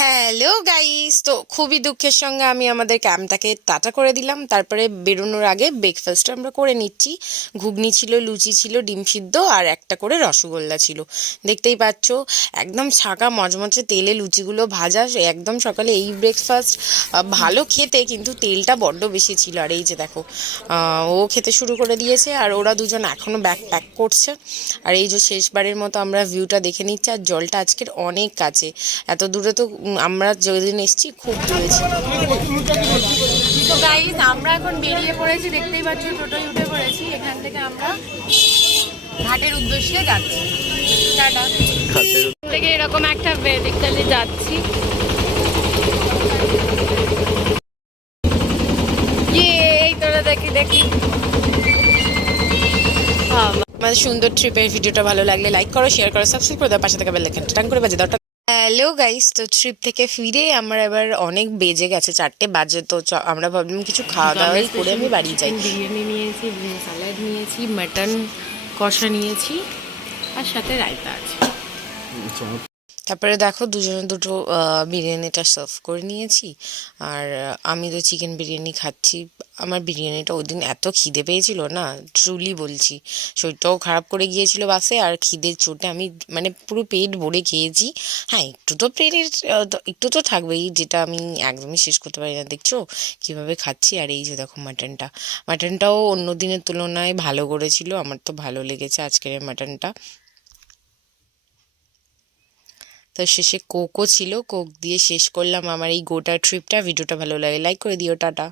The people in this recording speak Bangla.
হ্যালো গাইস, তো খুবই দুঃখের সঙ্গে আমি আমাদের ক্যাম্পটাকে টাটা করে দিলাম। তারপরে বেরোনোর আগে ব্রেকফাস্ট আমরা করে নিচ্ছি। ঘুগনি ছিল, লুচি ছিল, ডিম সিদ্ধ আর একটা করে রসগোল্লা ছিল। দেখতেই পাচ্ছ, একদম ছাকা মচমচে তেলে লুচিগুলো ভাজা। একদম সকালে এই ব্রেকফাস্ট ভালো খেতে, কিন্তু তেলটা বড্ড বেশি ছিল। আর এই যে দেখো, ও খেতে শুরু করে দিয়েছে আর ওরা দুজন এখনও ব্যাগ প্যাক করছে। আর এই যে শেষবারের মতো আমরা ভিউটা দেখে নিচ্ছি। আর জলটা আজকের অনেক কাছে, এত দূরে তো আমরা যেদিন এসেছি খুব দূরে ছিল। তো গাইস, আমরা এখন বেরিয়ে পড়েছি, দেখতেই পাচ্ছ টোটাল উঠে পড়েছি। এখান থেকে আমরা ঘাটের উদ্দেশ্যে যাচ্ছি। টাটা। থেকে এরকম একটা ভেহিকলে যাচ্ছি। এই তোরা দেখি দেখি। আমাদের সুন্দর ট্রিপের ভিডিওটা ভালো লাগলে লাইক করো, শেয়ার করো, সাবস্ক্রাইব করে দাও, পাশে থাকা বেল আইকনটা টান করে বাজে দাও। হ্যালো গাইস, তো ট্রিপ থেকে ফিরে আমার এবার অনেক বেজে গেছে, 4টে বাজে। তো আমরা ভাবলাম কিছু খাওয়া দাওয়াই করে আমি বাড়ি যাই। বিরিয়ানি নিয়েছি, স্যালাড নিয়েছি, মাটন কষা নিয়েছি, আর সাথে রায়তা আছে। তারপরে দেখো, দুজনে দুটো বিরিয়ানিটা সার্ভ করে নিয়েছি। আর আমি তো চিকেন বিরিয়ানি খাচ্ছি। আমার বিরিয়ানিটা ওই দিন এত খিদে পেয়েছিল না, ট্রুলি বলছি। শরীরটাও খারাপ করে গিয়েছিল বাসে, আর খিদের চোটে আমি মানে পুরো পেট ভরে খেয়েছি। হ্যাঁ, একটু তো পেটের একটু তো থাকবেই, যেটা আমি একদমই শেষ করতে পারি না। দেখছো কীভাবে খাচ্ছি। আর এই যে দেখো, মাটনটাও অন্য দিনের তুলনায় ভালো করেছিল। আমার তো ভালো লেগেছে আজকের এই মাটনটা। তো শেষে কোকও ছিল, কোক দিয়ে শেষ করলাম আমার এই গোটা ট্রিপটা। ভিডিওটা ভালো লাগে লাইক করে দিও, টাটা।